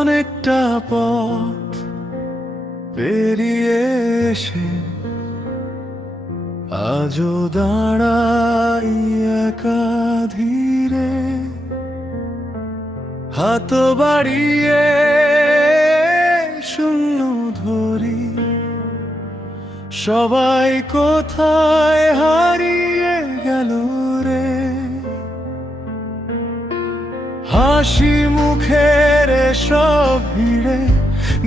অনেকটা পথ পেরিয়ে এসে আজও দাঁড়াই একা ধীরে হাত বাড়িয়ে শূন্য ধরি। সবাই কোথায় হারিয়ে গেল? হাসি মুখের সব ভিড়ে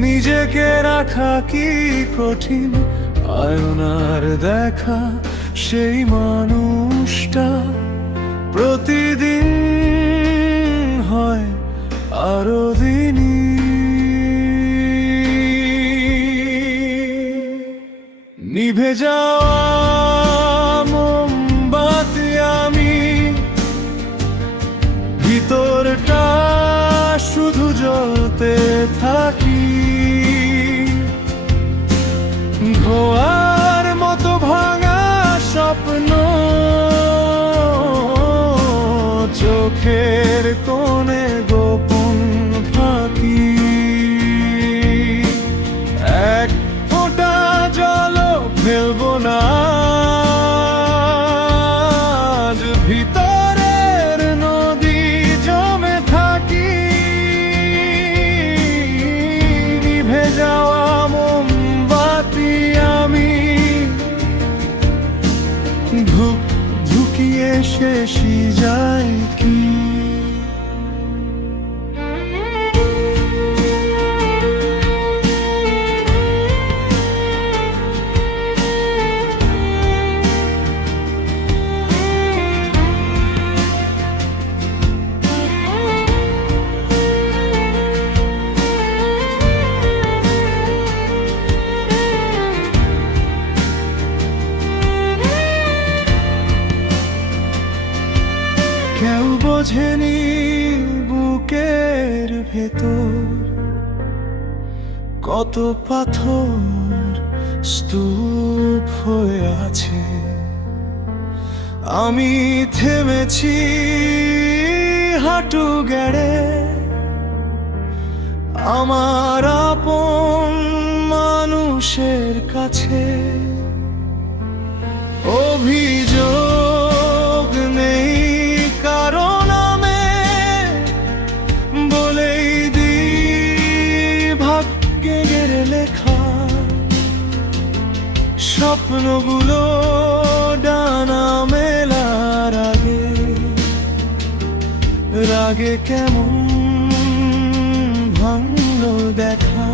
নিজেকে রাখা কি কঠিন? আয়নার দেখা সেই মানুষটা প্রতিদিন হয় আরও দিনই। নিভে যাওয়া চোখের কোণে গোপন ফাঁকি। এক ফোঁটা জল ফেলব না। ভিতরের নদী জমে থাকি। নিভে যাওয়া আমি ধুকিয়ে শেষই যায় কি? বোঝেনি বুকের ভেতর কত পাথর স্তূপ হয়ে আছে। আমি থেমেছি হাঁটু গেড়ে। আমার আপন মানুষের কাছে স্বপ্নগুলো ডানা মেলার আগে। রাগে কেমন ভাঙল দেখা।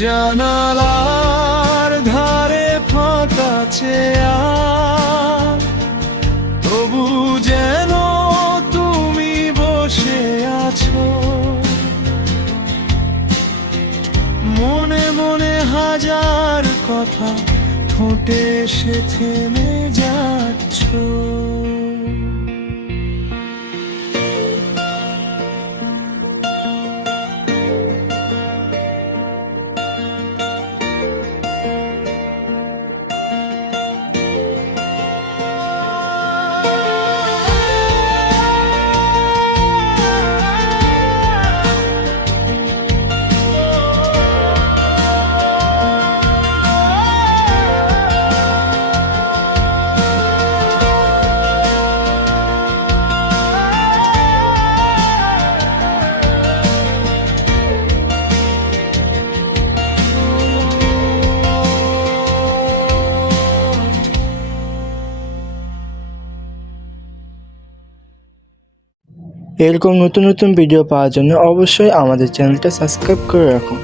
জানালার ধারে ফাঁকা চেয়ার কথা ঠোঁটে সে থেমে যাচ্ছ এরকম নতুন নতুন ভিডিও পাওয়ার জন্য অবশ্যই আমাদের চ্যানেলটা সাবস্ক্রাইব করে রাখুন।